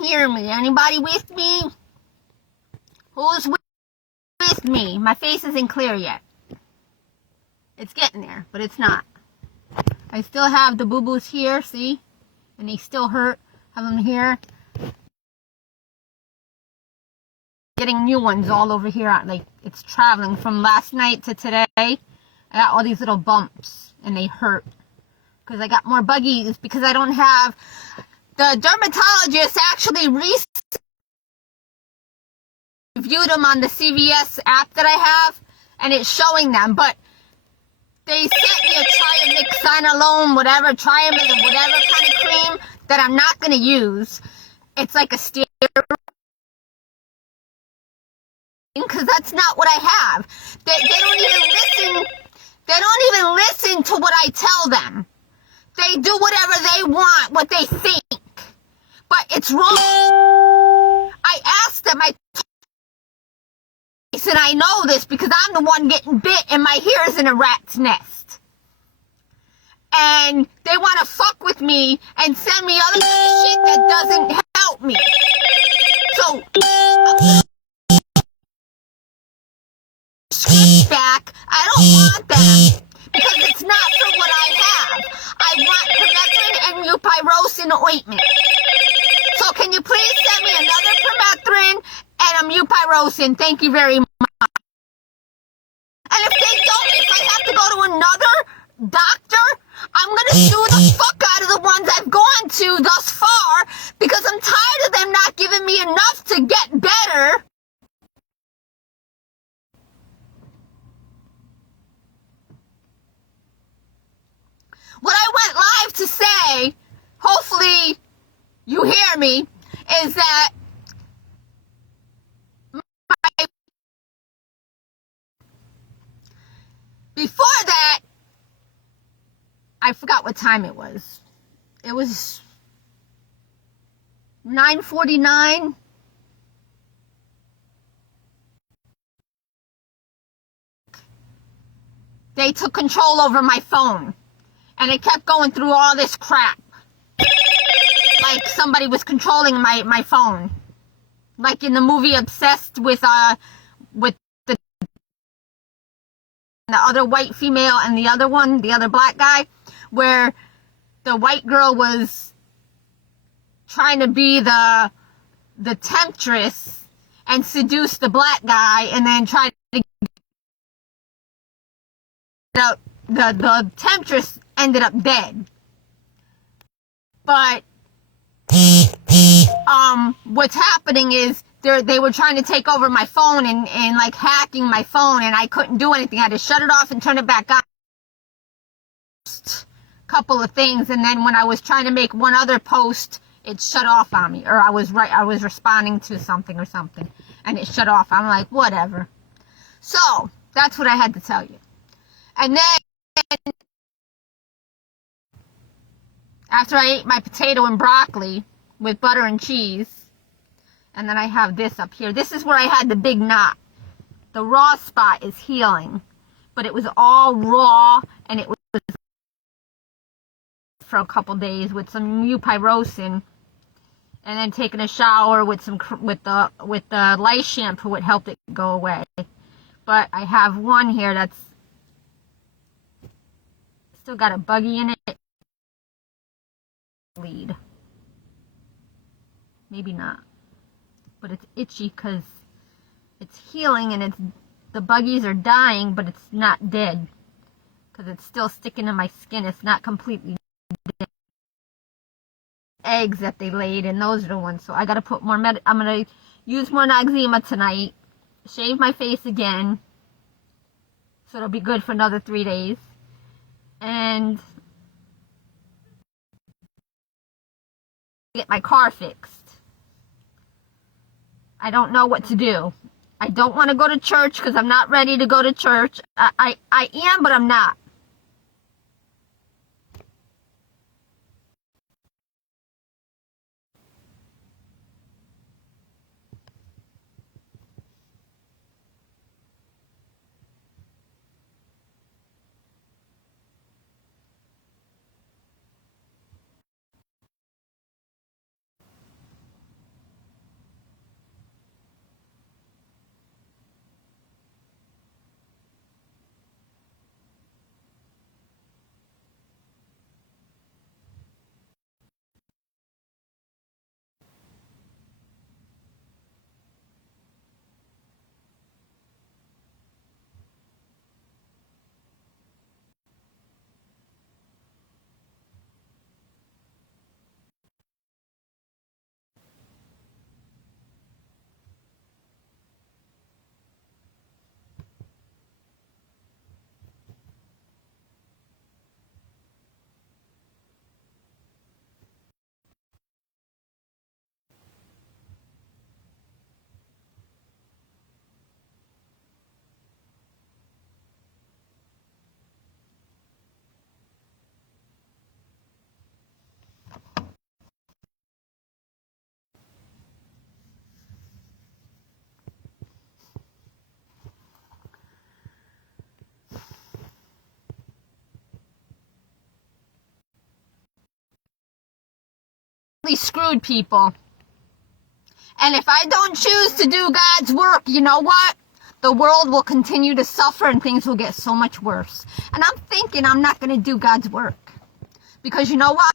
Hear me? Anybody with me? Who's with me? My face isn't clear yet. It's getting there, but it's not. I still have the boo-boos here, see? And they still hurt. Have them here. Getting new ones all over here. Like, it's traveling from last night to today. I got all these little bumps, and they hurt. Because I got more buggies, because I don't have... The dermatologist actually reviewed them on the CVS app that I have, and it's showing them, but they sent me a triamcinolone, whatever, whatever kind of cream that I'm not going to use. It's like a steroid, because that's not what I have. They don't even listen to what I tell them. They do whatever they want, what they think. But it's wrong. I asked them, I said, I know this because I'm the one getting bit and my hair's in a rat's nest. And they want to fuck with me and send me other shit that doesn't help me. So, back, I don't want them because it's not for what I have. I want permethrin and mupirocin ointment. So can you please send me another permethrin and a mupirocin? Thank you very much. And if they don't, if I have to go to another doctor, I'm going to sue the fuck out of the ones I've gone to thus far because I'm tired of them not giving me enough to get better. What I went live to say, hopefully you hear me, is that before that, I forgot what time it was. It was 9:49. They took control over my phone. And it kept going through all this crap. Like somebody was controlling my phone. Like in the movie Obsessed with the other white female and the other one, the other black guy, where the white girl was trying to be the temptress and seduce the black guy and then try to get the temptress ended up dead. But what's happening is they were trying to take over my phone and like hacking my phone, and I couldn't do anything. I had to shut it off and turn it back on. Couple of things, and then when I was trying to make one other post, it shut off on me, or I was responding to something and it shut off. I'm like, whatever. So that's what I had to tell you. And then after I ate my potato and broccoli with butter and cheese, and then I have this up here. This is where I had the big knot. The raw spot is healing, but it was all raw, and it was for a couple days with some mupirocin, and then taking a shower with the lice shampoo. It helped it go away. But I have one here that's still got a buggy in it. Bleed. Maybe not. But it's itchy because it's healing and the buggies are dying, but it's not dead. Because it's still sticking to my skin. It's not completely dead. Eggs that they laid, and those are the ones. So I gotta put more I'm gonna use more Noxzema tonight. Shave my face again. So it'll be good for another 3 days. And get my car fixed. I don't know what to do. I don't want to go to church because I'm not ready to go to church. I am, but I'm not. completely screwed, people. And if I don't choose to do God's work, you know what? The world will continue to suffer and things will get so much worse. And I'm thinking I'm not going to do God's work. Because you know what?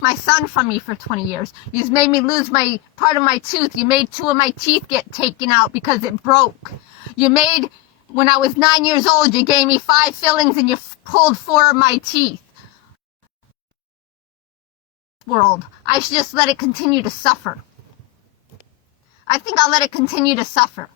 My son from me for 20 years. You've made me lose my part of my tooth. You made 2 of my teeth get taken out because it broke. You made, when I was 9 years old, you gave me 5 fillings and you pulled 4 of my teeth. World. I should just let it continue to suffer. I think I'll let it continue to suffer.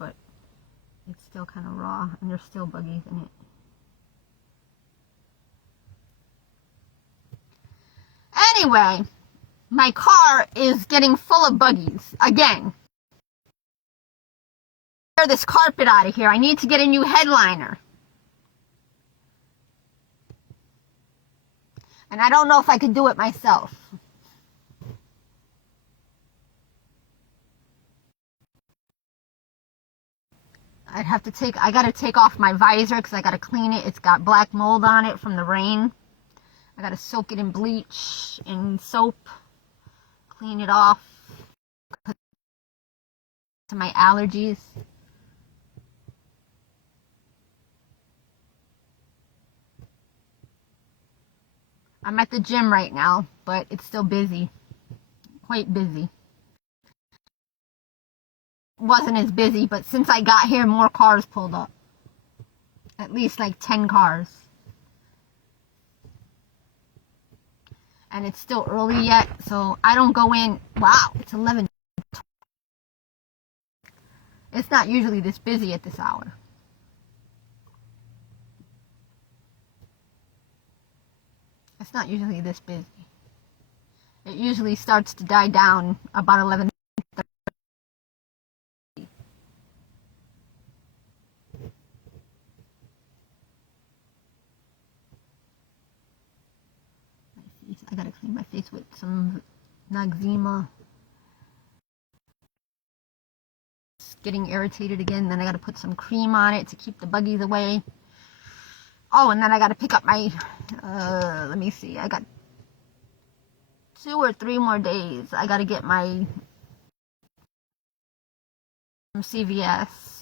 But it's still kind of raw and there's still buggies in it. Anyway, my car is getting full of buggies again. Clear this carpet out of here. I need to get a new headliner. And I don't know if I could do it myself. I gotta take off my visor because I gotta clean it. It's got black mold on it from the rain. I gotta soak it in bleach and soap, clean it off to my allergies. I'm at the gym right now, but it's still busy, quite busy. Wasn't as busy, but since I got here, more cars pulled up. At least like 10 cars. And it's still early yet, so I don't go in. Wow, it's 11. It's not usually this busy at this hour. It's not usually this busy. It usually starts to die down about 11. I gotta clean my face with some Noxzema. It's getting irritated again. Then I gotta put some cream on it to keep the buggies away. Oh, and then I gotta pick up my, let me see. I got 2 or 3 more days. I gotta get my from CVS.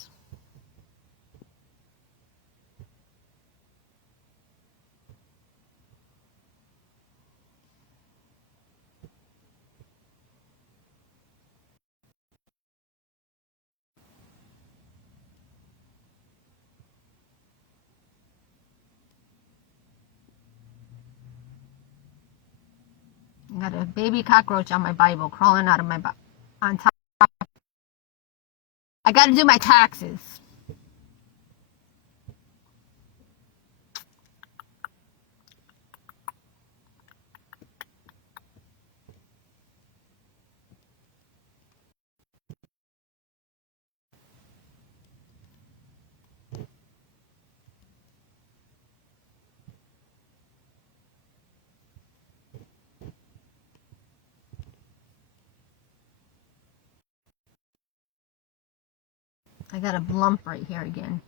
I got a baby cockroach on my Bible crawling out of my on top. I gotta do my taxes. I got a lump right here again.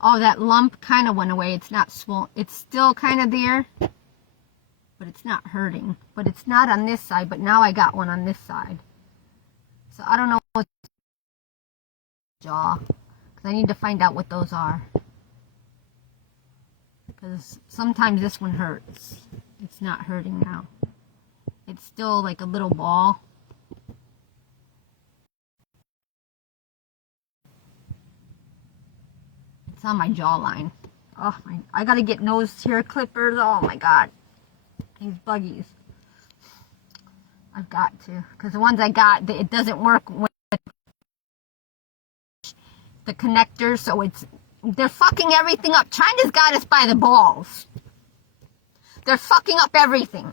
Oh, that lump kind of went away. It's not swollen. It's still kind of there, but it's not hurting. But it's not on this side, but now I got one on this side. So I don't know what's jaw, because I need to find out what those are. Because sometimes this one hurts. It's not hurting now. It's still like a little ball. It's on my jawline. Oh my, I gotta get nose hair clippers. Oh my god. These buggies. I've got to. Because the ones I got, it doesn't work with the connectors, so they're fucking everything up. China's got us by the balls. They're fucking up everything.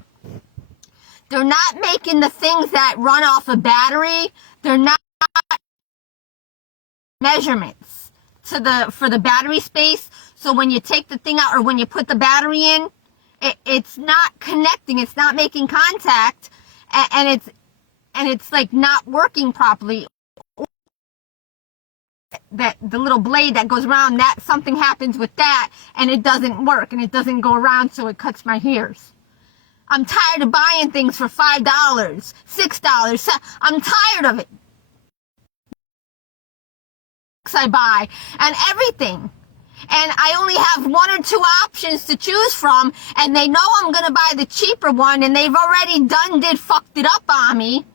They're not making the things that run off a battery. They're not measurements for the battery space. So when you take the thing out or when you put the battery in, it's not connecting. It's not making contact, and it's like not working properly. That the little blade that goes around, that something happens with that, and it doesn't work, and it doesn't go around, so it cuts my hairs. I'm tired of buying things for $5, $6. I'm tired of it. I buy and everything, and I only have 1 or 2 options to choose from, and they know I'm gonna buy the cheaper one, and they've already fucked it up on me.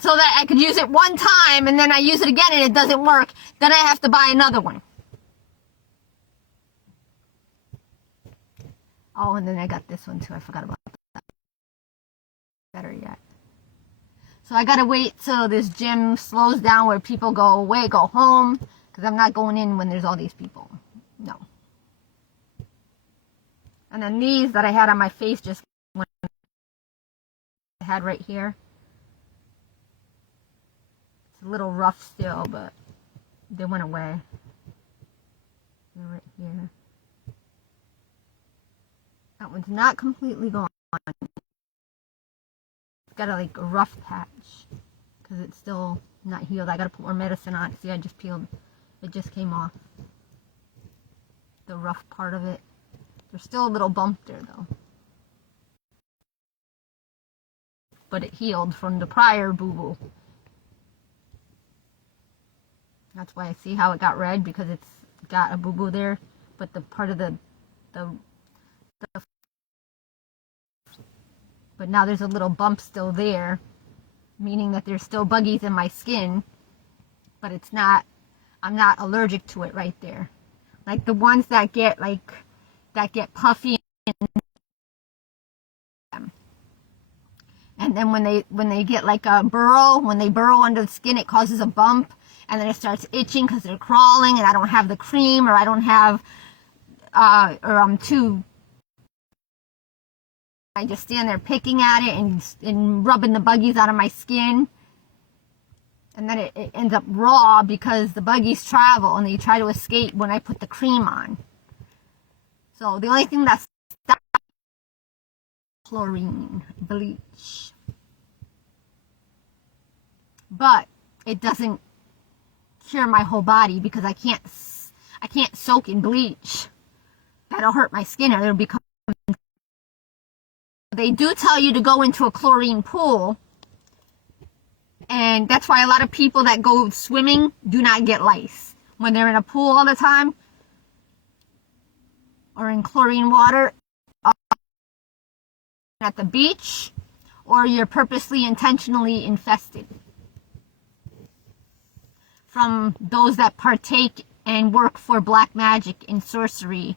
So that I could use it one time, and then I use it again and it doesn't work. Then I have to buy another one. Oh, and then I got this one too. I forgot about that. Better yet. So I gotta wait till this gym slows down where people go away, go home. Because I'm not going in when there's all these people. No. And then these that I had on my face just went. I had right here. A little rough still, but they went away. They're right here. That one's not completely gone. It's got a rough patch because it's still not healed. I gotta put more medicine on it. See, I just peeled. It just came off. The rough part of it. There's still a little bump there though. But it healed from the prior boo-boo. That's why I see how it got red, because it's got a boo-boo there. But the part of but now there's a little bump still there, meaning that there's still buggies in my skin, but it's not, I'm not allergic to it right there. Like the ones that get puffy, and then when they get like a burrow, when they burrow under the skin, it causes a bump. And then it starts itching because they're crawling, and I don't have the cream, or I don't have, or I'm too, I just stand there picking at it and rubbing the buggies out of my skin. And then it ends up raw because the buggies travel and they try to escape when I put the cream on. So the only thing that's chlorine, bleach. But it doesn't cure my whole body because I can't soak in bleach. That'll hurt my skin or it'll become. They do tell you to go into a chlorine pool, and that's why a lot of people that go swimming do not get lice when they're in a pool all the time or in chlorine water at the beach, or you're purposely intentionally infested from those that partake and work for black magic and sorcery.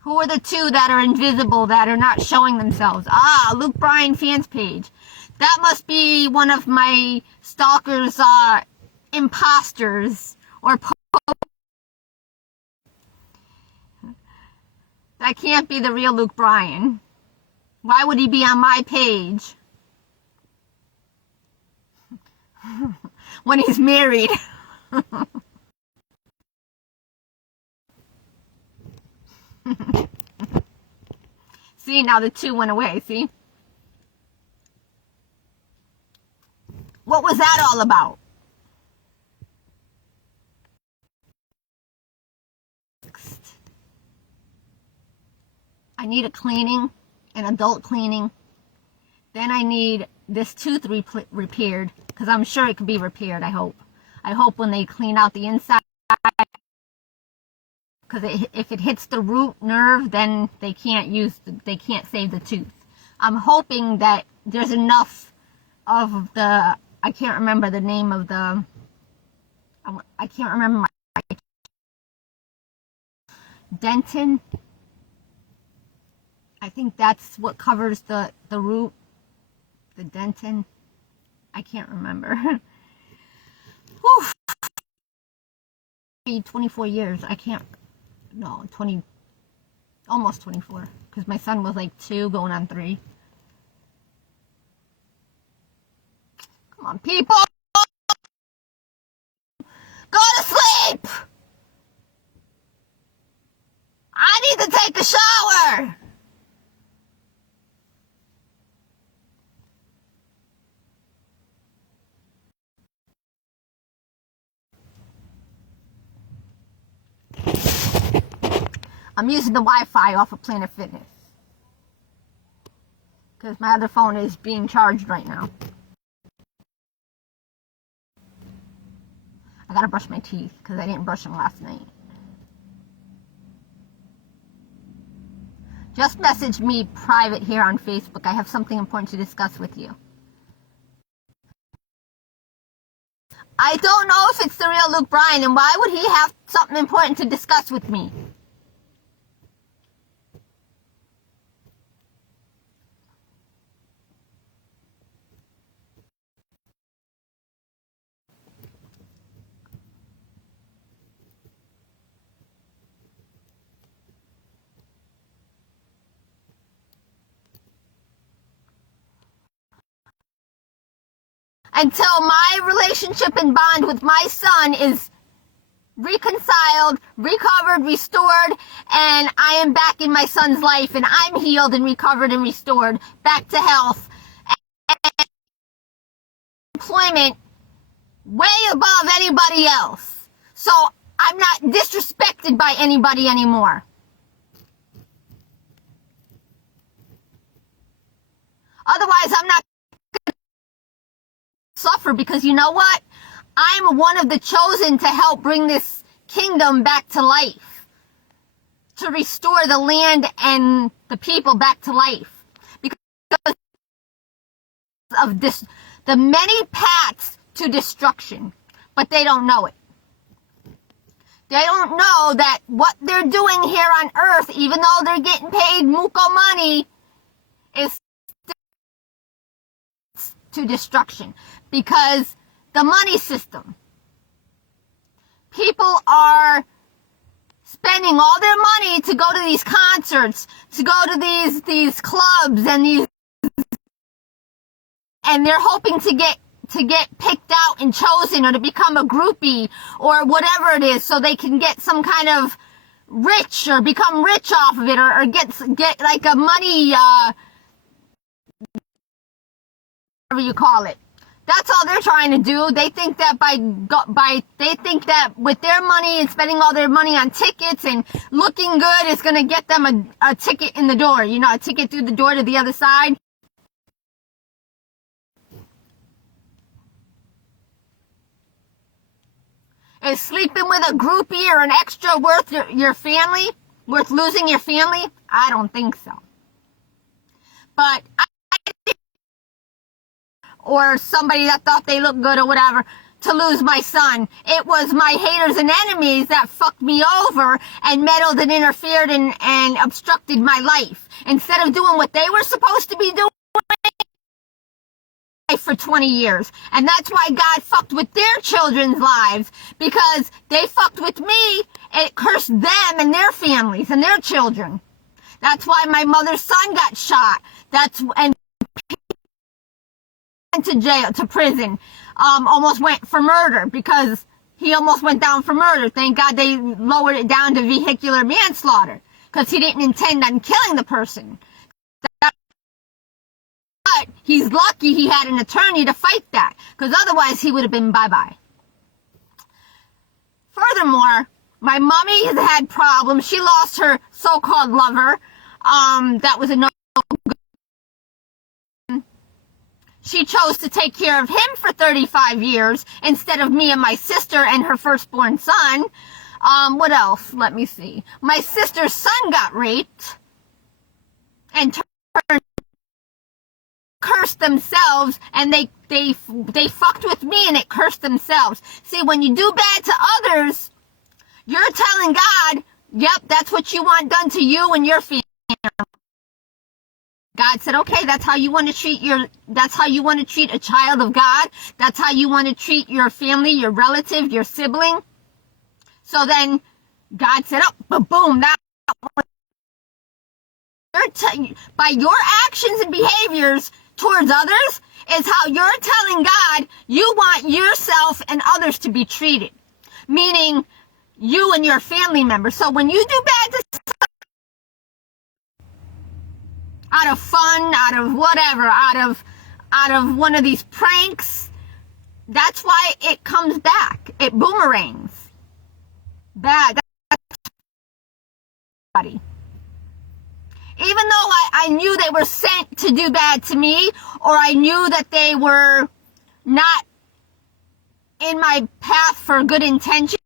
Who are the 2 that are invisible, that are not showing themselves? Ah, Luke Bryan fans page. That must be one of my stalkers, imposters, or that can't be the real Luke Bryan. Why would he be on my page? When he's married. See, now the 2 went away, see? What was that all about? I need a cleaning, an adult cleaning. Then I need this tooth repaired, because I'm sure it can be repaired, I hope. I hope when they clean out the inside, because if it hits the root nerve, then they can't save the tooth. I'm hoping that there's enough of the, I can't remember the name of the, I can't remember my, Dentin. I think that's what covers the root. The Dentin. I can't remember. 24 years. I can't, no, 20, almost 24. Because my son was like 2 going on 3. Come on, people! Go to sleep! I need to take a shower! I'm using the Wi-Fi off of Planet Fitness. Because my other phone is being charged right now. I gotta brush my teeth because I didn't brush them last night. Just message me private here on Facebook. I have something important to discuss with you. I don't know if it's the real Luke Bryan, and why would he have something important to discuss with me? Until my relationship and bond with my son is reconciled, recovered, restored, and I am back in my son's life, and I'm healed and recovered and restored, back to health, and employment way above anybody else. So I'm not disrespected by anybody anymore. Otherwise, I'm not suffer, because you know what? I'm one of the chosen to help bring this kingdom back to life, to restore the land and the people back to life, because of this, the many paths to destruction, but they don't know it. They don't know that what they're doing here on earth, even though they're getting paid muko money, is to destruction. Because the money system, people are spending all their money to go to these concerts, to go to these clubs and they're hoping to get picked out and chosen, or to become a groupie or whatever it is, so they can get some kind of rich or become rich off of it, or get like a money whatever you call it. That's all they're trying to do. They think that they think that with their money and spending all their money on tickets and looking good is going to get them a ticket in the door. You know, a ticket through the door to the other side. Is sleeping with a groupie or an extra worth your family? Worth losing your family? I don't think so. But or somebody that thought they looked good or whatever, to lose my son. It was my haters and enemies that fucked me over and meddled and interfered and obstructed my life. Instead of doing what they were supposed to be doing for 20 years. And that's why God fucked with their children's lives, because they fucked with me. It cursed them and their families and their children. That's why my mother's son got shot. And to jail, to prison, almost went for murder, because he almost went down for murder. Thank God they lowered it down to vehicular manslaughter, because he didn't intend on killing the person. But he's lucky he had an attorney to fight that, because otherwise he would have been bye-bye. Furthermore, my mommy has had problems. She lost her so-called lover. That was a no. She chose to take care of him for 35 years instead of me and my sister and her firstborn son. What else? Let me see. My sister's son got raped and turned cursed themselves, and they fucked with me, and it cursed themselves. See, when you do bad to others, you're telling God, yep, that's what you want done to you and your family. God said, okay, that's how you want to treat a child of God. That's how you want to treat your family, your relative, your sibling. So then God said, oh, boom, that by your actions and behaviors towards others is how you're telling God you want yourself and others to be treated. Meaning you and your family members. So when you do bad to out of fun, out of whatever, out of one of these pranks, that's why it comes back. It boomerangs. Bad. Even though I knew they were sent to do bad to me, or I knew that they were not in my path for good intention,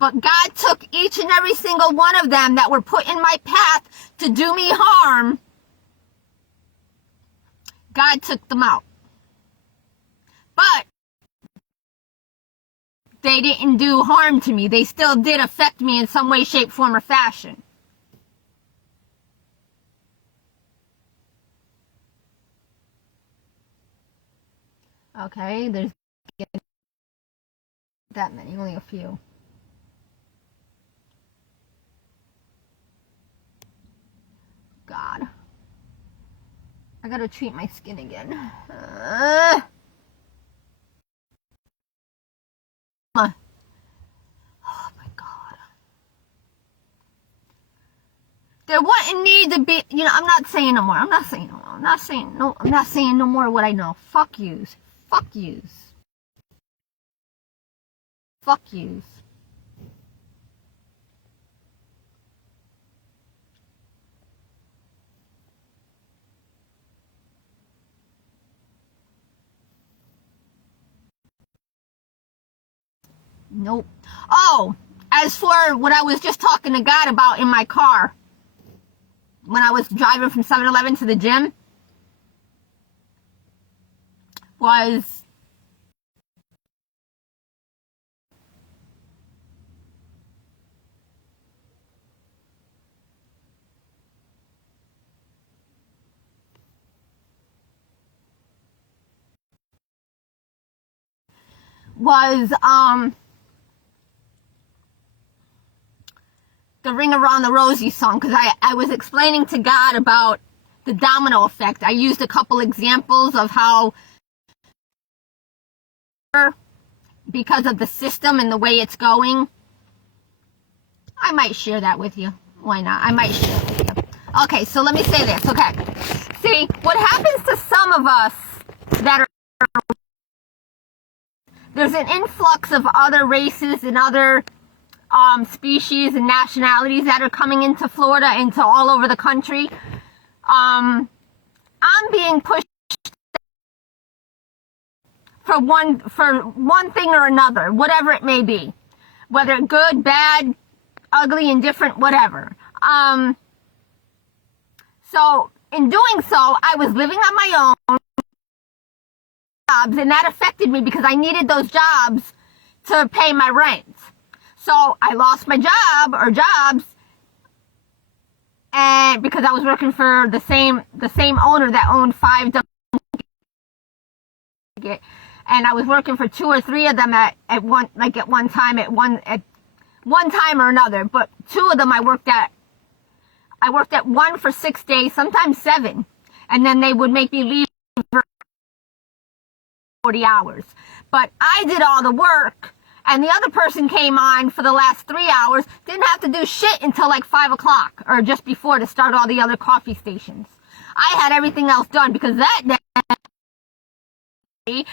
but God took each and every single one of them that were put in my path to do me harm. God took them out. But they didn't do harm to me. They still did affect me in some way, shape, form, or fashion. Okay, there's that many, only a few. God. I gotta treat my skin again. Oh my God. There wouldn't need to be, I'm not saying no more. I'm not saying no more what I know. Fuck yous. Fuck yous. Fuck yous. Nope. Oh, as for what I was just talking to God about in my car, when I was driving from 7-Eleven to the gym, was the Ring Around the Rosie song, because I was explaining to God about the domino effect. I used a couple examples of how, because of the system and the way it's going, I might share that with you. Why not? I might share it with you. Okay, so let me say this, okay? See, what happens to some of us that are, there's an influx of other races and other species and nationalities that are coming into Florida, into all over the country. I'm being pushed for one thing or another, whatever it may be, whether good, bad, ugly, indifferent, whatever. So in doing so, I was living on my own jobs, and that affected me because I needed those jobs to pay my rent. So I lost my job or jobs, and because I was working for the same owner that owned 5 and I was working for 2 or 3 of them at one time or another. But 2 of them I worked at one for 6 days, sometimes 7, and then they would make me leave for 40 hours. But I did all the work. And the other person came on for the last 3 hours, didn't have to do shit until like 5 o'clock or just before to start all the other coffee stations. I had everything else done because that day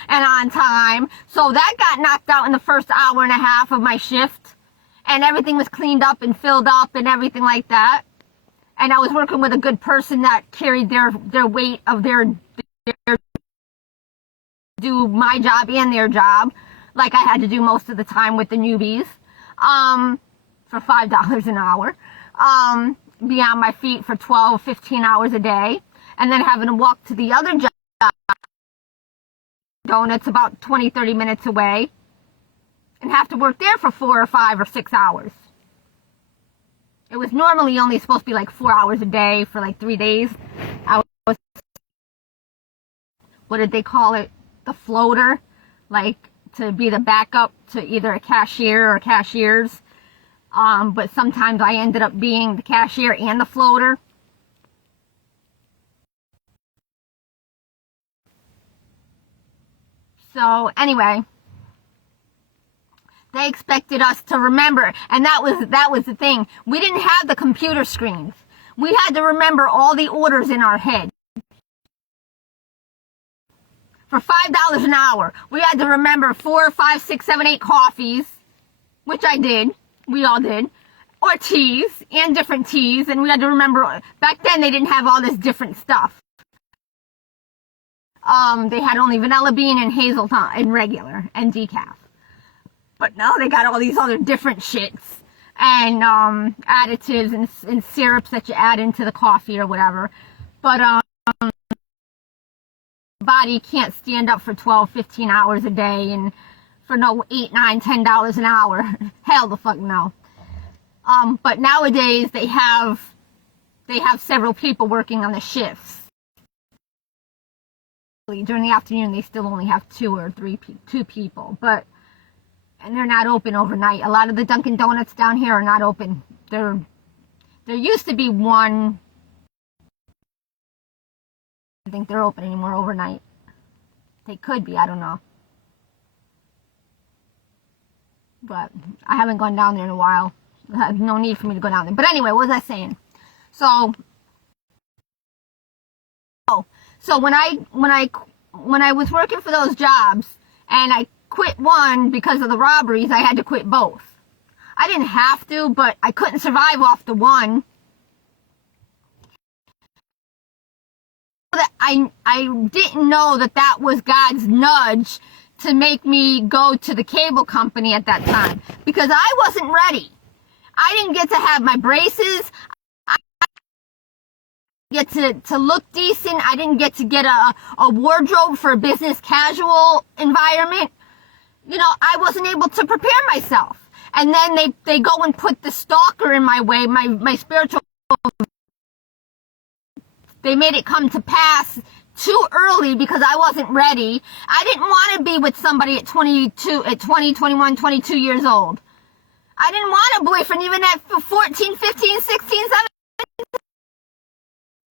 and on time. So that got knocked out in the first hour and a half of my shift. And everything was cleaned up and filled up and everything like that. And I was working with a good person that carried their weight of their do my job and their job, like I had to do most of the time with the newbies, for $5 an hour. be on my feet for 12, 15 hours a day, and then having to walk to the other job, Donuts, about 20, 30 minutes away, and have to work there for 4 or 5 or 6 hours. It was normally only supposed to be like 4 hours a day for like 3 days. I was, what did they call it? The floater, like to be the backup to either a cashier or cashiers. But sometimes I ended up being the cashier and the floater. So anyway, they expected us to remember, and that was the thing. We didn't have the computer screens. We had to remember all the orders in our head. For $5 an hour, we had to remember 4, 5, 6, 7, 8 coffees, which I did. We all did. Or teas, and different teas, and we had to remember, back then they didn't have all this different stuff. They had only vanilla bean and hazelnut and regular and decaf. But now they got all these other different shits and additives and syrups that you add into the coffee or whatever. But body can't stand up for 12, 15 hours a day and for no $8, $9, $10 an hour. Hell the fuck no. But nowadays they have several people working on the shifts. During the afternoon, they still only have 2 people, and they're not open overnight. A lot of the Dunkin' Donuts down here are not open. There used to be one. I think they're open anymore overnight. They could be, I don't know. But I haven't gone down there in a while. No need for me to go down there. But anyway, what was I saying? So when I was working for those jobs and I quit one because of the robberies, I had to quit both. I didn't have to, but I couldn't survive off the one. I didn't know that was God's nudge to make me go to the cable company at that time because I wasn't ready. I didn't get to have my braces. Get to look decent. I didn't get to get a wardrobe for a business casual environment. You know, I wasn't able to prepare myself. And then they go and put the stalker in my way, my spiritual. They made it come to pass too early because I wasn't ready. I didn't want to be with somebody at 20, 21, 22 years old. I didn't want a boyfriend even at 14, 15, 16, 17.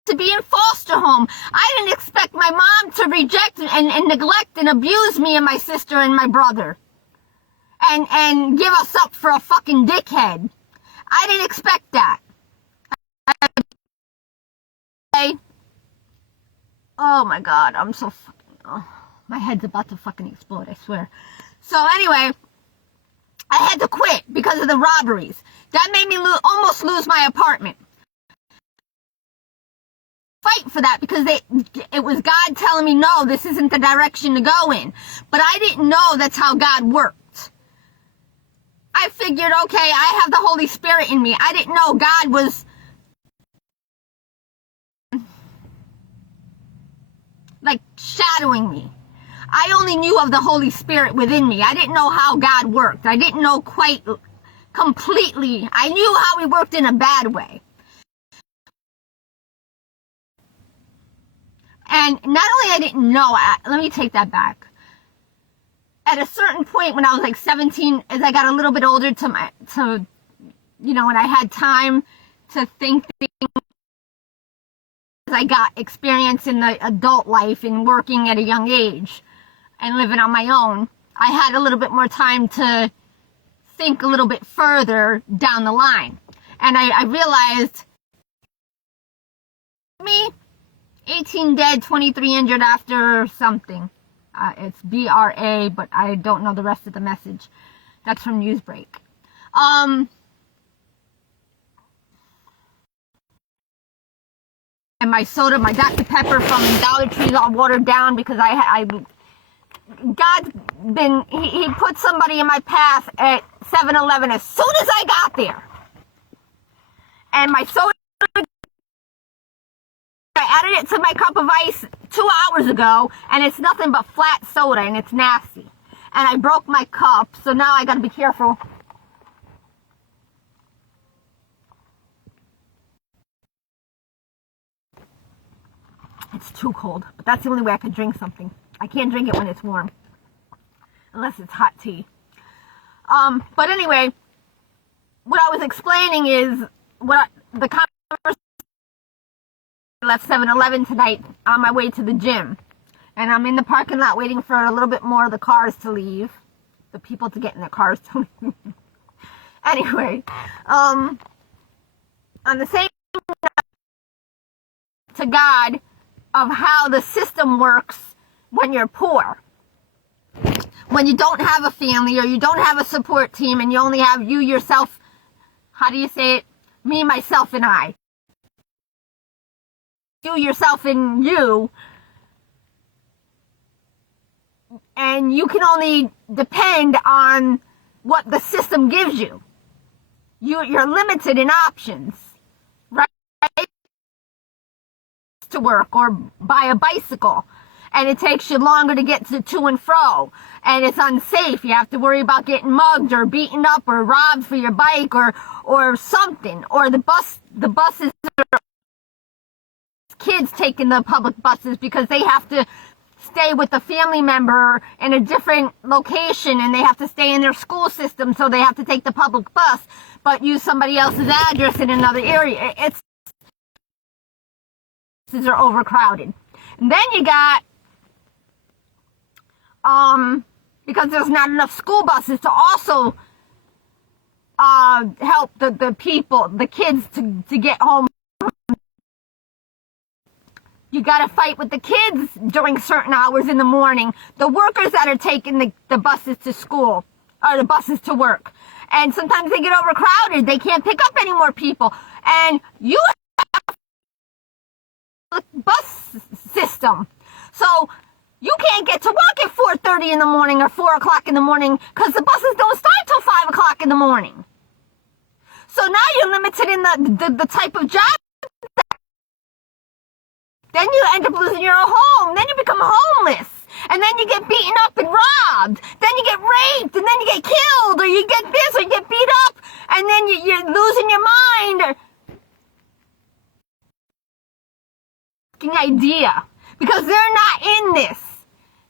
To be in foster home. I didn't expect my mom to reject and neglect and abuse me and my sister and my brother. And give us up for a fucking dickhead. I didn't expect that. Oh my god, I'm so fucking... my head's about to fucking explode, I swear. So anyway, I had to quit because of the robberies. That made me almost lose my apartment. Fight for that because it was God telling me, no, this isn't the direction to go in. But I didn't know that's how God worked. I figured, okay, I have the Holy Spirit in me. I didn't know God was like shadowing me. I only knew of the Holy Spirit within me. I didn't know how God worked. I didn't know quite completely. I knew how he worked in a bad way. And not only I didn't know, let me take that back. At a certain point when I was like 17, as I got a little bit older and I had time to think things, as I got experience in the adult life and working at a young age and living on my own, I had a little bit more time to think a little bit further down the line. And I realized, 18 dead, 23 injured after something. It's BRA, but I don't know the rest of the message. That's from Newsbreak. And my soda, my Dr. Pepper from Dollar Tree's all watered down because God's been, he put somebody in my path at 7-Eleven as soon as I got there. And my soda I added it to my cup of ice 2 hours ago, and it's nothing but flat soda, and it's nasty. And I broke my cup, so now I gotta be careful. It's too cold, but that's the only way I could drink something. I can't drink it when it's warm, unless it's hot tea. But anyway, what I was explaining is the conversation. I left 7-Eleven tonight on my way to the gym, and I'm in the parking lot waiting for a little bit more of the cars to leave, the people to get in their cars to leave. Anyway, on the same to God of how the system works when you're poor. When you don't have a family or you don't have a support team and you only have you, yourself, how do you say it? Me, myself, and I. You, yourself, and you. And you can only depend on what the system gives you. You're limited in options, right? To work or buy a bicycle, and it takes you longer to get to and fro, and it's unsafe. You have to worry about getting mugged or beaten up or robbed for your bike or something, or the buses are kids taking the public buses because they have to stay with a family member in a different location, and they have to stay in their school system, so they have to take the public bus but use somebody else's address in another area. Buses are overcrowded. And then you got because there's not enough school buses to also help the kids to get home. You gotta fight with the kids during certain hours in the morning, the workers that are taking the buses to school or the buses to work, and sometimes they get overcrowded. They can't pick up any more people, and you bus system. So you can't get to work at 4:30 in the morning or 4 o'clock in the morning because the buses don't start till 5 o'clock in the morning. So now you're limited in the type of job. Then you end up losing your home. Then you become homeless. And then you get beaten up and robbed. Then you get raped. And then you get killed. Or you get this or you get beat up. And then you're losing your mind. Idea, because they're not in this.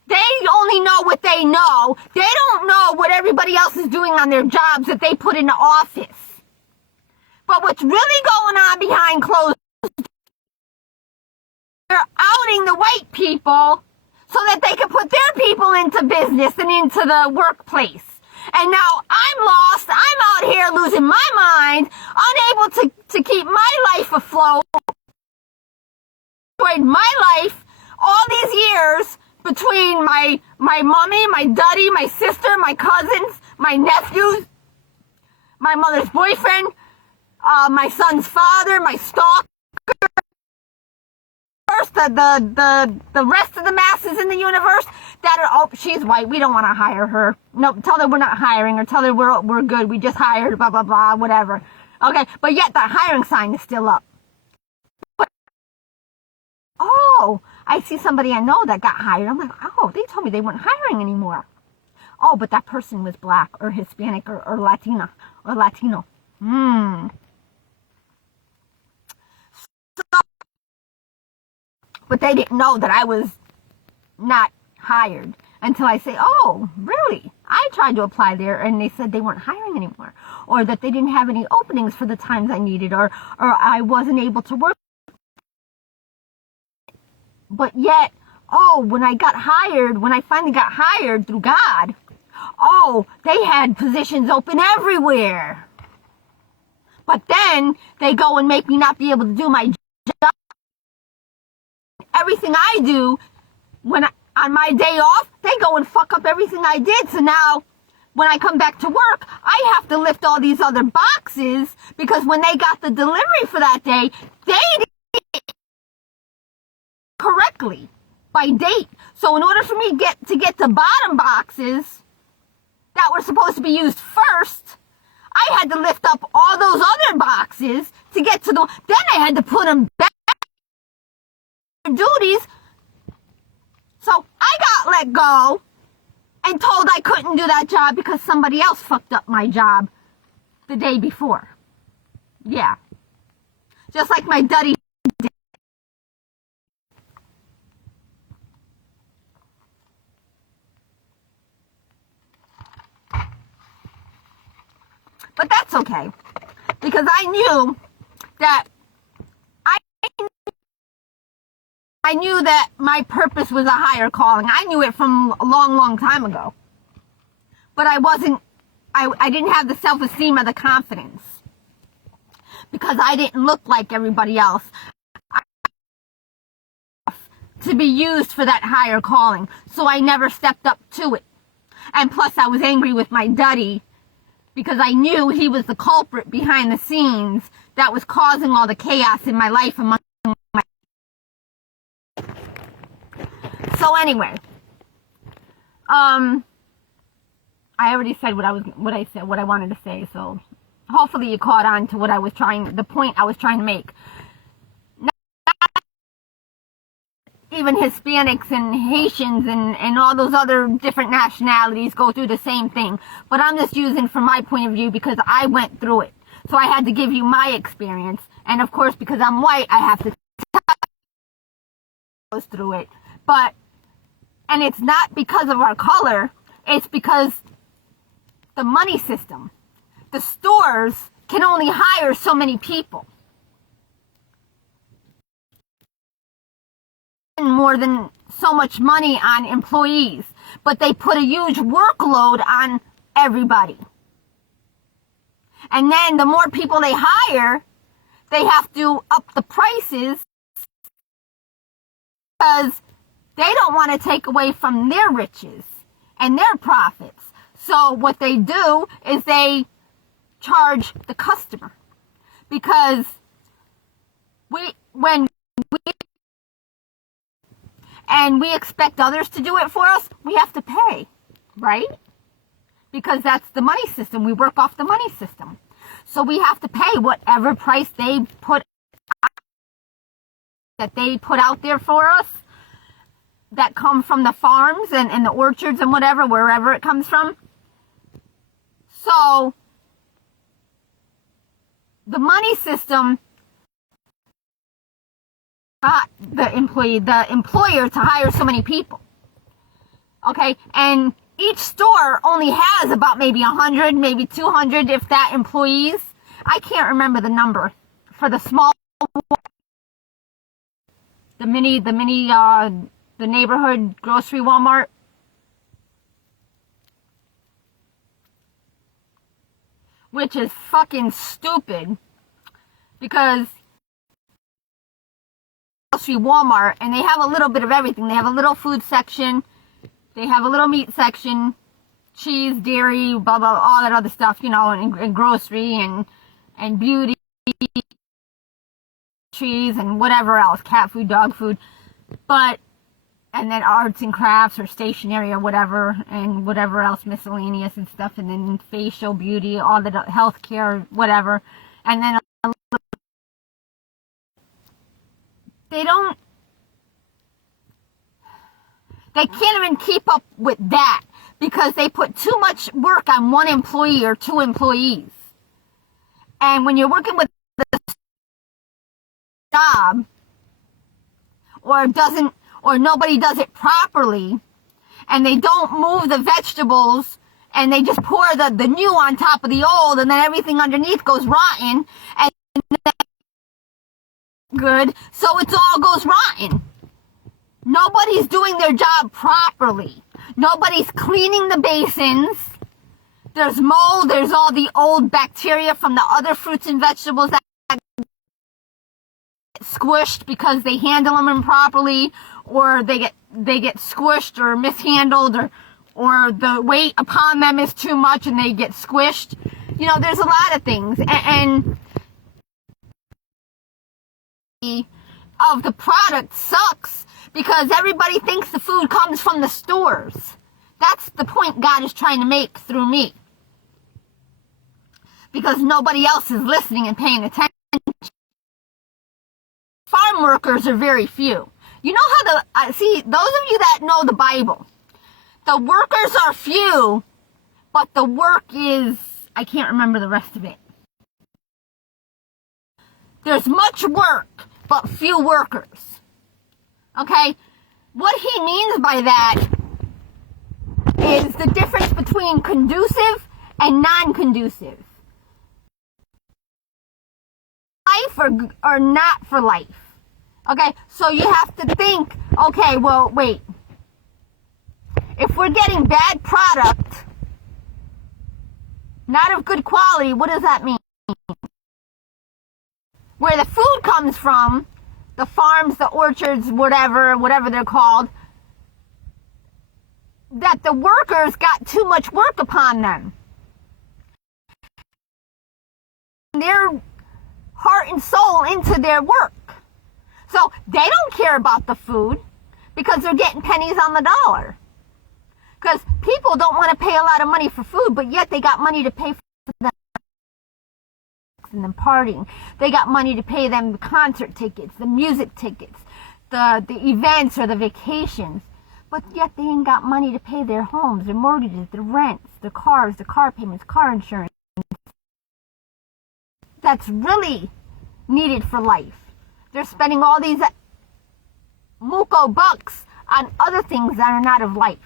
They only know what they know. They don't know what everybody else is doing on their jobs that they put in the office. But what's really going on behind closed doors, they're outing the white people so that they can put their people into business and into the workplace. And now I'm lost. I'm out here losing my mind, unable to keep my life afloat. My life all these years between my mommy, my daddy, my sister, my cousins, my nephews, my mother's boyfriend, my son's father, my stalker, the rest of the masses in the universe that are, oh, she's white, we don't want to hire her. No, tell her we're not hiring her. Tell her we're good. We just hired, blah, blah, blah, whatever. Okay, but yet the hiring sign is still up. Oh, I see somebody I know that got hired. I'm like, oh, they told me they weren't hiring anymore. Oh, but that person was black or Hispanic or Latina or Latino. So, but they didn't know that I was not hired until I say, oh, really? I tried to apply there and they said they weren't hiring anymore, or that they didn't have any openings for the times I needed, or I wasn't able to work. But yet, oh, when I finally got hired through God, oh, they had positions open everywhere. But then they go and make me not be able to do my job. Everything I do on my day off, they go and fuck up everything I did. So now when I come back to work, I have to lift all these other boxes because when they got the delivery for that day, they didn't correctly by date. So in order for me to get the bottom boxes that were supposed to be used first, I had to lift up all those other boxes to to get to then I had to put them back to duties. So I got let go and told I couldn't do that job because somebody else fucked up my job the day before. Yeah. Just like my duddy did. But that's okay. Because I knew that I knew that my purpose was a higher calling. I knew it from a long, long time ago. But I didn't have the self-esteem or the confidence. Because I didn't look like everybody else to be used for that higher calling. So I never stepped up to it. And plus I was angry with my duddy because I knew he was the culprit behind the scenes that was causing all the chaos in my life among my... So anyway, I already said what I wanted to say, so hopefully you caught on to the point I was trying to make. Even Hispanics and Haitians and all those other different nationalities go through the same thing. But I'm just using from my point of view because I went through it. So I had to give you my experience. And of course, because I'm white, I have to go through it. And it's not because of our color. It's because the money system. The stores can only hire so many people. More than so much money on employees, but they put a huge workload on everybody. And then the more people they hire, they have to up the prices because they don't want to take away from their riches and their profits. So what they do is they charge the customer, because when we expect others to do it for us, we have to pay, right? Because that's the money system. We work off the money system. So we have to pay whatever price they put out there for us, that come from the farms and the orchards and whatever, wherever it comes from. So the money system got the employer to hire so many people. Okay, and each store only has about maybe 100, maybe 200, if that, employees. I can't remember the number for the small, the neighborhood grocery Walmart. Which is fucking stupid, because grocery Walmart, and they have a little bit of everything. They have a little food section, they have a little meat section, cheese, dairy, blah blah, all that other stuff, you know, and grocery and beauty, trees, and whatever else, cat food, dog food, and then arts and crafts or stationery or whatever, and whatever else miscellaneous and stuff, and then facial, beauty, all the healthcare, whatever, and then they can't even keep up with that because they put too much work on one employee or two employees. And when you're working with the job, or nobody does it properly, and they don't move the vegetables, and they just pour the new on top of the old, and then everything underneath goes rotten, and good, so it all goes rotten. Nobody's doing their job properly. Nobody's cleaning the basins. There's mold, there's all the old bacteria from the other fruits and vegetables that get squished because they handle them improperly, or they get squished or mishandled, or the weight upon them is too much and they get squished. You know, there's a lot of things, and of the product sucks because everybody thinks the food comes from the stores. That's the point God is trying to make through me, because nobody else is listening and paying attention. workers are very few. You know how see, those of you that know the Bible, the workers are few, but the work is, I can't remember the rest of it. There's much work, but few workers. Okay? What he means by that is the difference between conducive and non-conducive. Life or not for life. Okay? So you have to think, okay, well, wait. If we're getting bad product, not of good quality, what does that mean? Where the food comes from, the farms, the orchards, whatever they're called, that the workers got too much work upon them. Their heart and soul into their work. So they don't care about the food because they're getting pennies on the dollar. Because people don't want to pay a lot of money for food, but yet they got money to pay for them and them partying. They got money to pay them the concert tickets, the music tickets, the events or the vacations. But yet they ain't got money to pay their homes, their mortgages, their rents, their cars, the car payments, car insurance. That's really needed for life. They're spending all these muco bucks on other things that are not of life.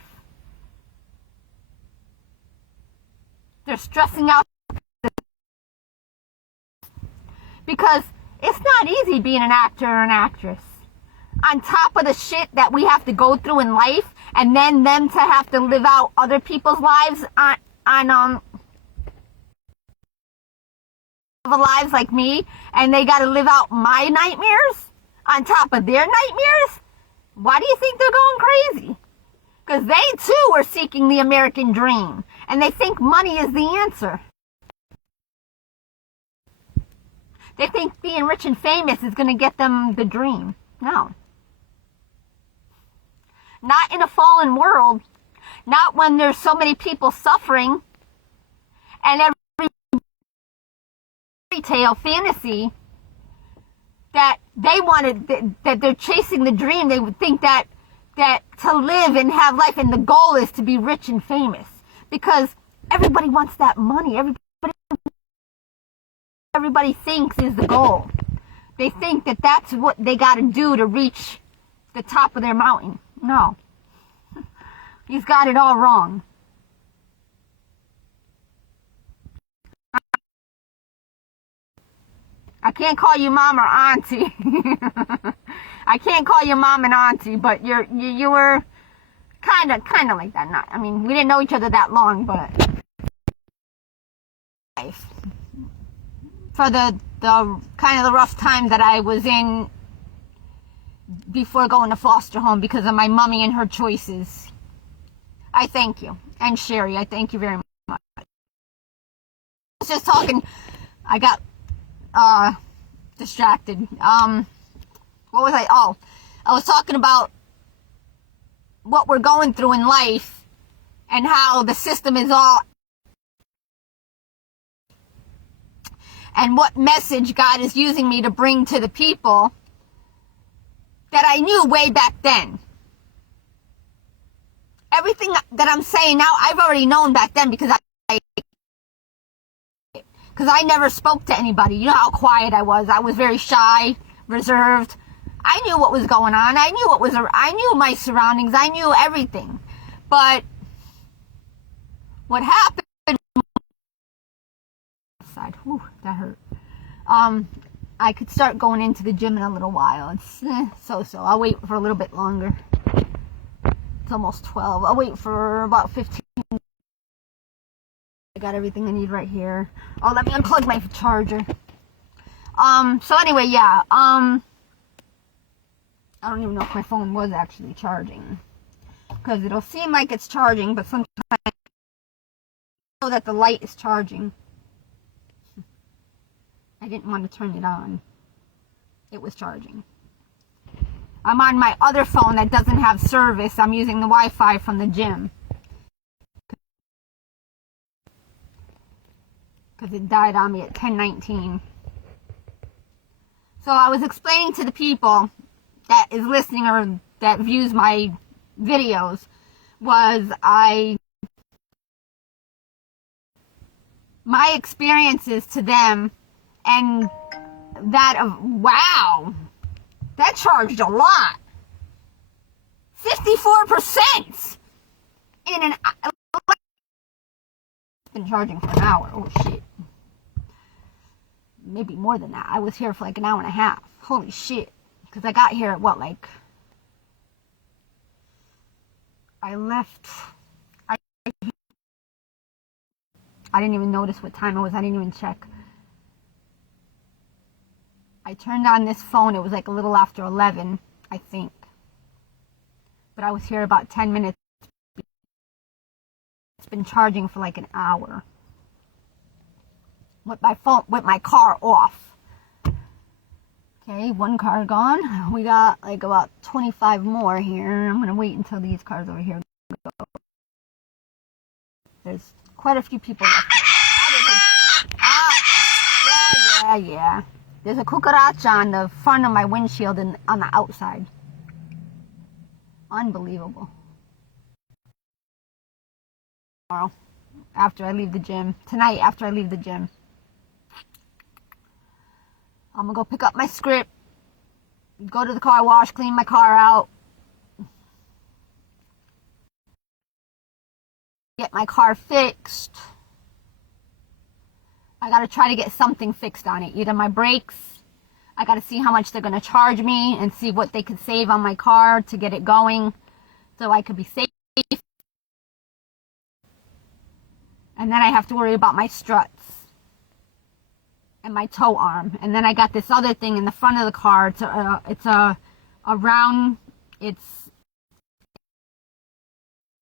They're stressing out because it's not easy being an actor or an actress. On top of the shit that we have to go through in life, and then them to have to live out other people's lives on lives like me, and they got to live out my nightmares on top of their nightmares. Why do you think they're going crazy? Because they too are seeking the American dream, and they think money is the answer. They think being rich and famous is going to get them the dream. No. Not in a fallen world. Not when there's so many people suffering, and every tale fantasy that they wanted, that they're chasing the dream. They would think that to live and have life, and the goal is to be rich and famous, because everybody wants that money. Everybody thinks is the goal. They think that that's what they got to do to reach the top of their mountain. No. You've got it all wrong. I can't call you mom or auntie. I can't call you mom and auntie, but you were kind of like that. Not, I mean, we didn't know each other that long, but for the kind of the rough time that I was in before going to foster home because of my mommy and her choices, I thank you. And Sherry, I thank you very much. I was just talking, I got distracted. What was I? Oh, I was talking about what we're going through in life and how the system is all, and what message God is using me to bring to the people that I knew way back then. Everything that I'm saying now, I've already known back then because I never spoke to anybody. You know how quiet I was. I was very shy, reserved. I knew what was going on. I knew my surroundings. I knew everything. But what happened? Whew, that hurt. I could start going into the gym in a little while. It's so-so. I'll wait for a little bit longer. It's almost 12. I'll wait for about 15. I got everything I need right here. Oh, let me unplug my charger. So anyway, yeah. I don't even know if my phone was actually charging, because it'll seem like it's charging, but sometimes I know that the light is charging. I didn't want to turn it on. It was charging. I'm on my other phone that doesn't have service. I'm using the Wi-Fi from the gym, because it died on me at 10:19. So I was explaining to the people that is listening or that views my videos my experiences to them, and that of, wow, that charged a lot. 54% in an hour. Been charging for an hour. Oh shit. Maybe more than that. I was here for like an hour and a half. Holy shit. Because I got here at what, like, I left, I didn't even notice what time it was. I didn't even check. I turned on this phone. It was like a little after 11, I think. But I was here about 10 minutes. It's been charging for like an hour. With my car off. Okay, one car gone. We got like about 25 more here. I'm gonna wait until these cars over here go. There's quite a few people left. Yeah. There's a cucaracha on the front of my windshield and on the outside. Unbelievable. Tomorrow, after I leave the gym. Tonight, after I leave the gym. I'm gonna go pick up my script, go to the car wash, clean my car out, get my car fixed. I gotta try to get something fixed on it. Either my brakes, I gotta see how much they're gonna charge me and see what they could save on my car to get it going so I could be safe. And then I have to worry about my struts and my tow arm. And then I got this other thing in the front of the car. It's a round, it's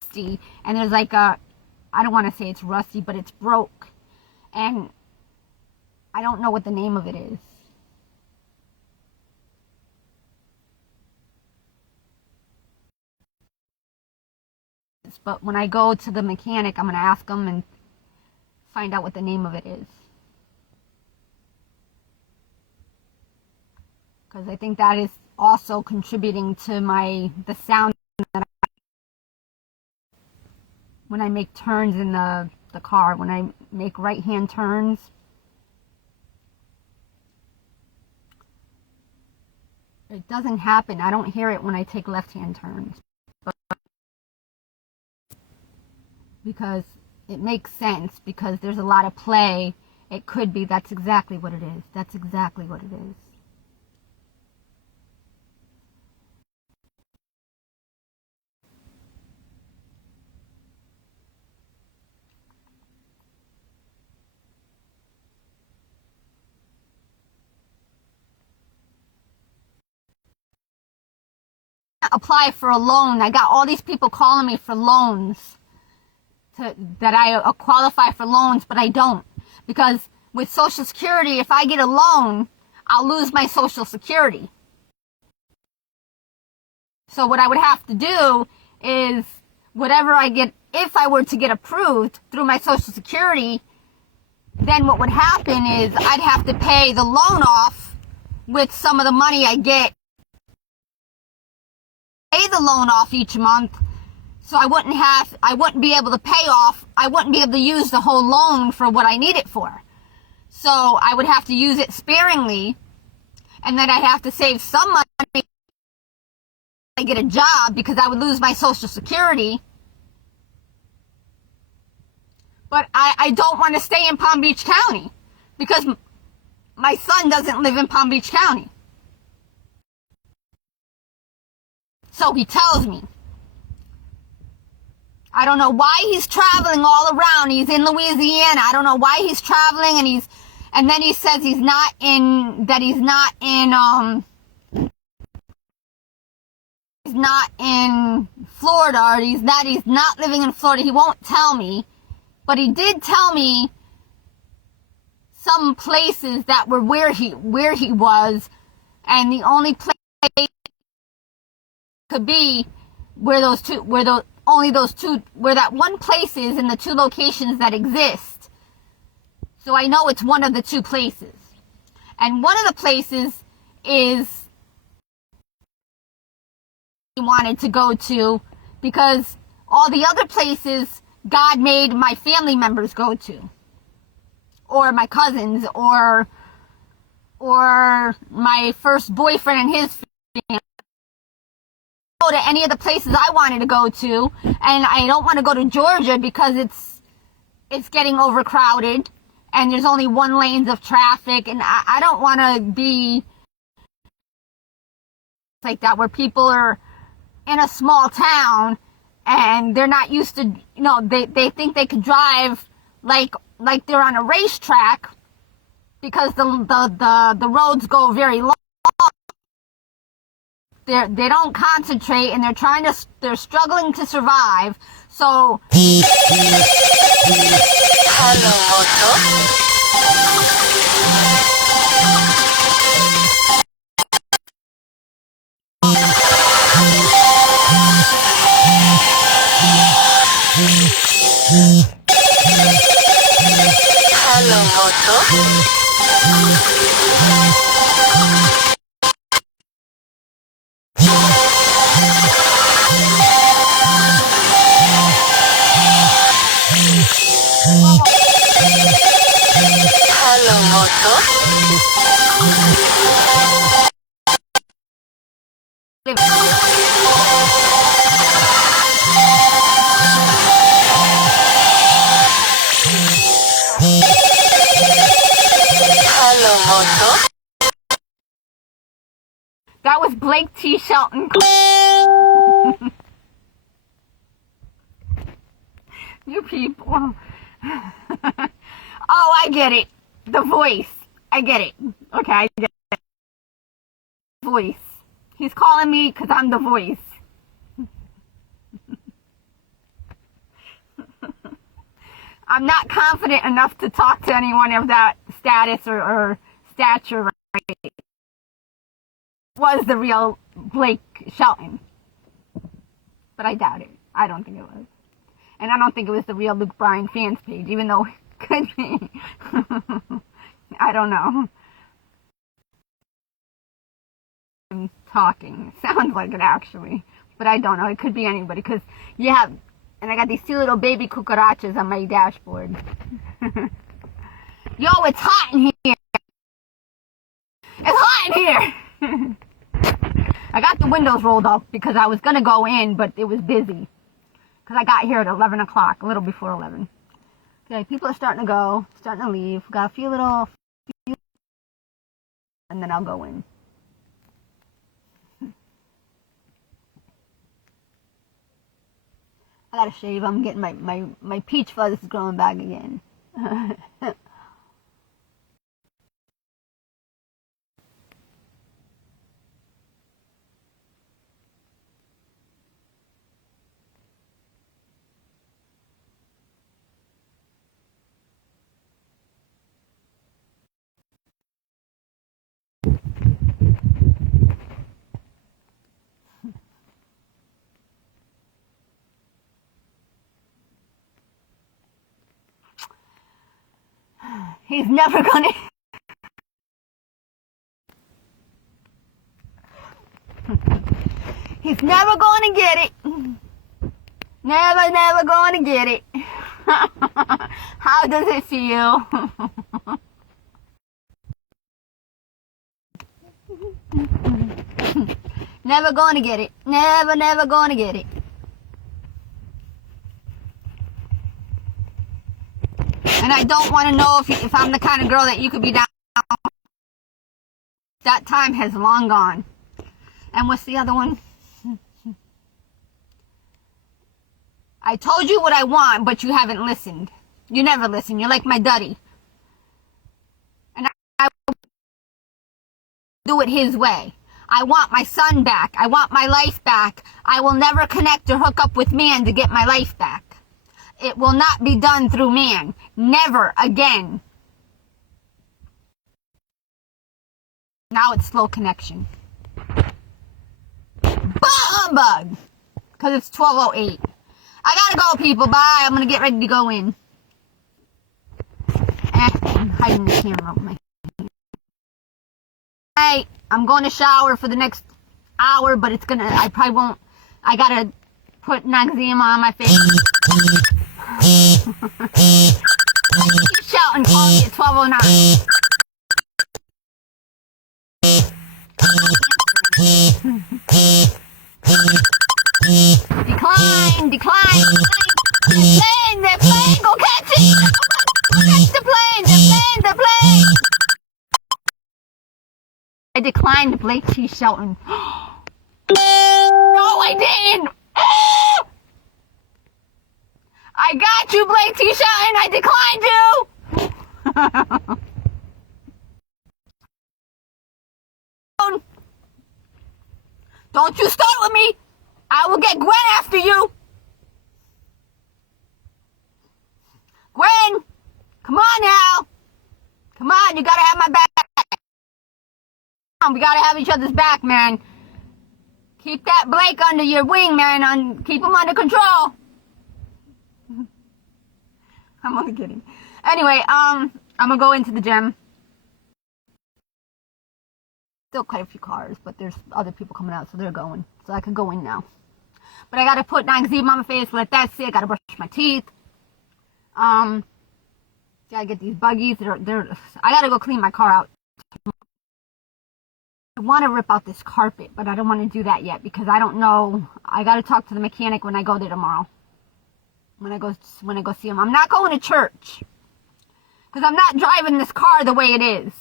rusty, and there's like a, I don't want to say it's rusty, but it's broke. And I don't know what the name of it is. But when I go to the mechanic, I'm going to ask him and find out what the name of it is. Because I think that is also contributing to the sound that when I make turns in the car, when I make right-hand turns. It doesn't happen. I don't hear it when I take left-hand turns. But because it makes sense, because there's a lot of play, it could be that's exactly what it is. That's exactly what it is. Apply for a loan. I got all these people calling me for loans, that I qualify for loans, but I don't, because with Social Security, if I get a loan, I'll lose my Social Security. So what I would have to do is whatever I get, if I were to get approved through my Social Security, then what would happen is I'd have to pay the loan off with some of the money I get, pay the loan off each month, so I wouldn't be able to pay off, I wouldn't be able to use the whole loan for what I need it for. So I would have to use it sparingly, and then I'd have to save some money I get a job, because I would lose my Social Security. But I don't want to stay in Palm Beach County, because my son doesn't live in Palm Beach County. So he tells me. I don't know why he's traveling all around. He's in Louisiana. I don't know why he's traveling, and then he says he's not in Florida, or he's not living in Florida. He won't tell me. But he did tell me some places that were where he was, and the only place could be where that one place is in the two locations that exist. So I know it's one of the two places. And one of the places is wanted to go to, because all the other places God made my family members go to, or my cousins, or my first boyfriend and his family. Go to any of the places I wanted to go to, and I don't want to go to Georgia because it's getting overcrowded and there's only one lanes of traffic, and I don't want to be like that where people are in a small town and they're not used to, they think they can drive like they're on a racetrack because the roads go very long. They don't concentrate, and they're struggling to survive. So Hello, Moto. Hello, Moto. Hello, Moto. Hello, Moto. that was Blake T. Shelton. You people. Oh, I get it. The voice. I get it. Okay, I get it. Voice. He's calling me because I'm the voice. I'm not confident enough to talk to anyone of that status or stature. Right? Was the real Blake Shelton. But I doubt it. I don't think it was. And I don't think it was the real Luke Bryan fans page, even though it could be. I don't know. I'm talking. Sounds like it actually. But I don't know. It could be anybody. Because you have... And I got these two little baby cucarachas on my dashboard. Yo, it's hot in here. It's hot in here. I got the windows rolled up because I was going to go in, but it was busy. Because I got here at 11 o'clock, a little before 11. Okay, people are starting to go, starting to leave. Got a few little... And then I'll go in. I gotta shave. I'm getting my peach fuzz is growing back again. He's never gonna... He's never gonna get it. Never gonna get it. How does it feel? Never gonna get it. Never gonna get it. And I don't want to know if I'm the kind of girl that you could be down. That time has long gone. And what's the other one? I told you what I want, but you haven't listened. You never listen. You're like my duddy. And I do it his way. I want my son back. I want my life back. I will never connect or hook up with man to get my life back. It will not be done through man. Never again. Now it's slow connection. Humbug! Because it's 12:08. I gotta go, people. Bye. I'm gonna get ready to go in. I'm hiding the camera with my... Bye. I'm going to shower for the next hour, but I probably won't. I gotta put Noxzema on my face. Keep shouting, call me at 12:09. Decline. They're playing, go catch it. Go catch the plane, they're playing. I declined Blake T. Shelton. No, I didn't. I got you, Blake T. Shelton. I declined you. Don't you start with me. I will get Gwen after you. Gwen, come on now. Come on, you gotta have my back. We gotta have each other's back, man. Keep that Blake under your wing, man. Keep him under control. I'm only kidding. Anyway, I'm gonna go into the gym. Still quite a few cars, but there's other people coming out, so they're going. So I can go in now. But I gotta put Noxzema on my face, let that sit. Gotta brush my teeth. Gotta get these buggies. I gotta go clean my car out. I want to rip out this carpet, but I don't want to do that yet because I don't know. I got to talk to the mechanic when I go there tomorrow. When I go see him. I'm not going to church because I'm not driving this car the way it is.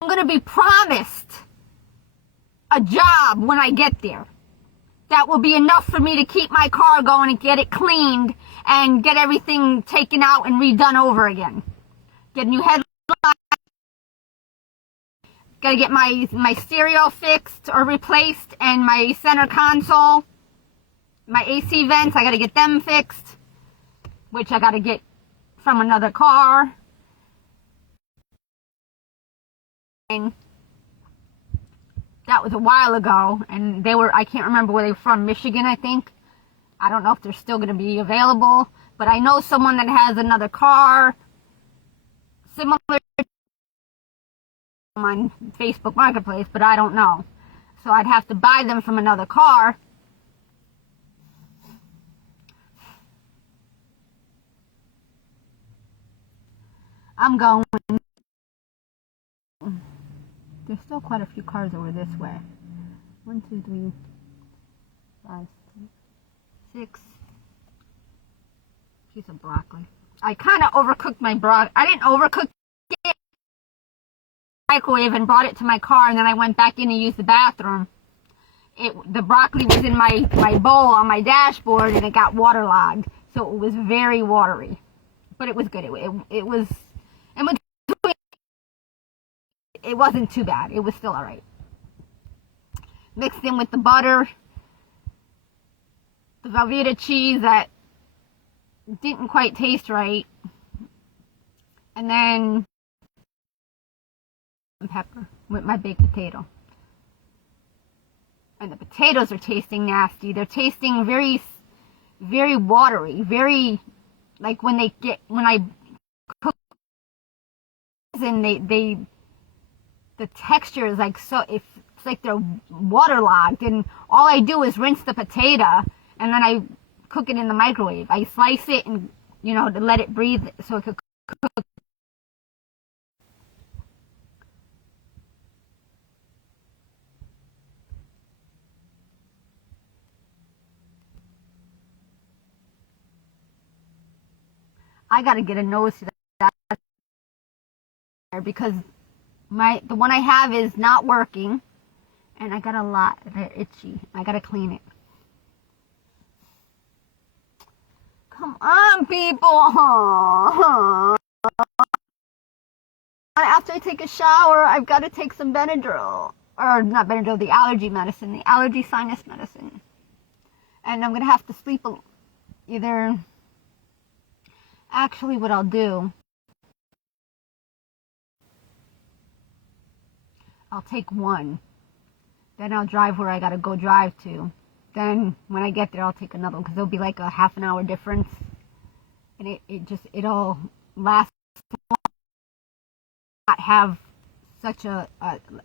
I'm going to be promised a job when I get there. That will be enough for me to keep my car going and get it cleaned and get everything taken out and redone over again. Get new headlights. Gotta get my stereo fixed or replaced and my center console. My AC vents, I gotta get them fixed. Which I gotta get from another car. And that was a while ago. And I can't remember where they were from, Michigan, I think. I don't know if they're still gonna be available. But I know someone that has another car similar on Facebook Marketplace, but I don't know. So I'd have to buy them from another car. I'm going. There's still quite a few cars over this way. 1, 2, 3, 5, 6. Piece of broccoli. I kind of overcooked my broccoli. I didn't overcook it. Microwave and brought it to my car, and then I went back in and used the bathroom. The broccoli was in my bowl on my dashboard, and it got waterlogged, so it was very watery, but it was good. It wasn't too bad. It was still all right. Mixed in with the butter, the Velveeta cheese that didn't quite taste right, and then pepper with my baked potato. And the potatoes are tasting nasty. They're tasting very, very watery. Very, like when I cook, and the texture is like so. It's like they're waterlogged, and all I do is rinse the potato, and then I cook it in the microwave. I slice it and to let it breathe so it could cook. I gotta get a nose to that because the one I have is not working, and I got a lot. They're itchy. I gotta clean it. Come on, people. After I take a shower, I've got to take some Benadryl, or not Benadryl, the allergy medicine, the allergy sinus medicine, and I'm gonna have to sleep either. Actually, what I'll do, I'll take one. Then I'll drive where I gotta go drive to. Then when I get there, I'll take another one because there'll be like a half an hour difference, and it'll last. Not have such a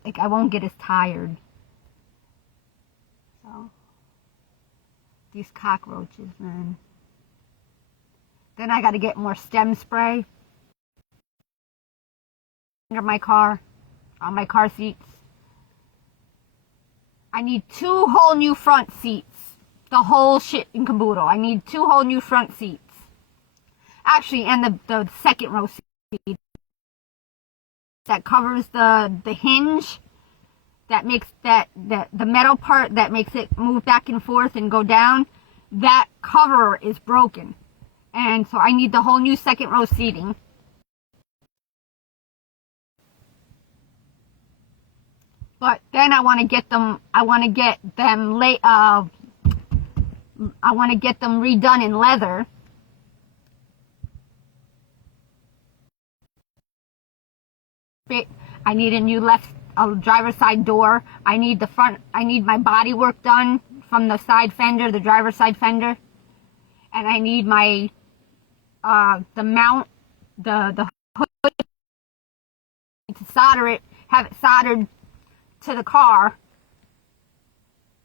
like I won't get as tired. So these cockroaches, man. Then I got to get more stem spray under my car, on my car seats. I need 2 whole new front seats. The whole shit in caboodle. I need 2 whole new front seats. Actually, and the second row seat that covers the hinge that makes the metal part that makes it move back and forth and go down. That cover is broken. And so I need the whole new second row seating. But then I want to get them redone in leather. I need a new driver's side door. I need my body work done from the side fender, the driver's side fender. And I need my the mount, the hood, to solder it, have it soldered to the car.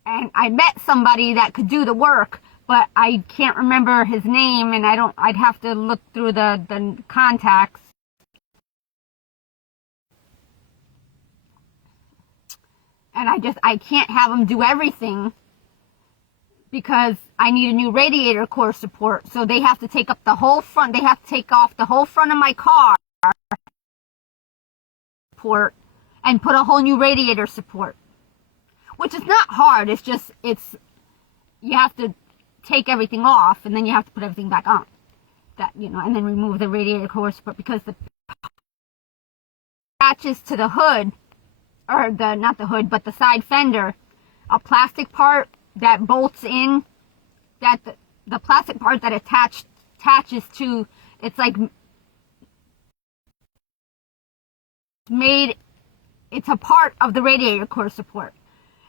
And I met somebody that could do the work, but I can't remember his name, and I'd have to look through the contacts. And I can't have him do everything because I need a new radiator core support. So they have to take up the whole front. They have to take off the whole front of my car support and put a whole new radiator support. Which is not hard. It's just, you have to take everything off and then you have to put everything back on. And then remove the radiator core support because the attaches to the hood, or not the hood, but the side fender, a plastic part that bolts in, that the plastic part that attaches to, it's like it's a part of the radiator core support.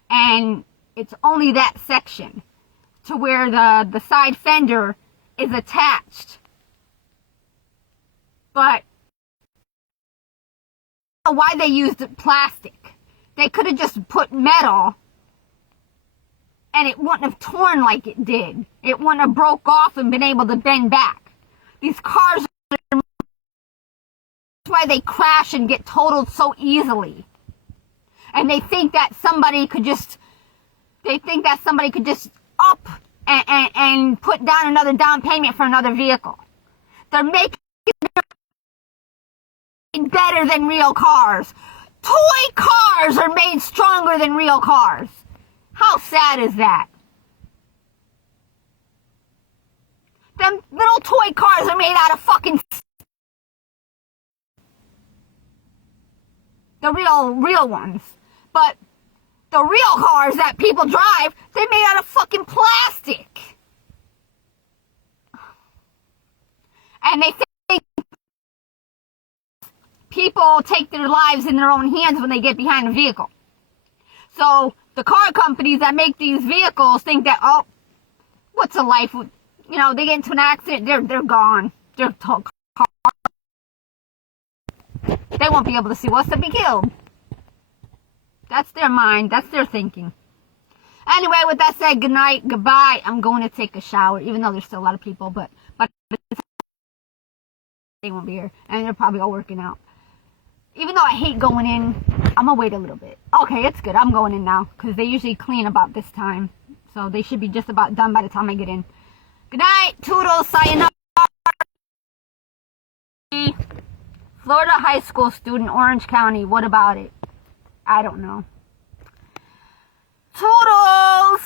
And it's only that section to where the side fender is attached. But I don't know why they used plastic. They could have just put metal and it wouldn't have torn like it did. It wouldn't have broke off and been able to bend back. These cars, that's why they crash and get totaled so easily. And they think that somebody could just up and put down another down payment for another vehicle. They're making it better than real cars. Toy cars are made stronger than real cars. How sad is that? Them little toy cars are made out of fucking... The real ones. But the real cars that people drive, they're made out of fucking plastic. And they think people take their lives in their own hands when they get behind a vehicle. So the car companies that make these vehicles think that, oh, what's a life? They get into an accident, they're gone. They won't be able to see what's to be killed. That's their mind. That's their thinking. Anyway, with that said, good night, goodbye. I'm going to take a shower, even though there's still a lot of people, but they won't be here, and they're probably all working out. Even though I hate going in, I'm going to wait a little bit. Okay, it's good. I'm going in now, because they usually clean about this time. So they should be just about done by the time I get in. Good night. Toodles. Sayonara. Florida high school student, Orange County. What about it? I don't know. Toodles!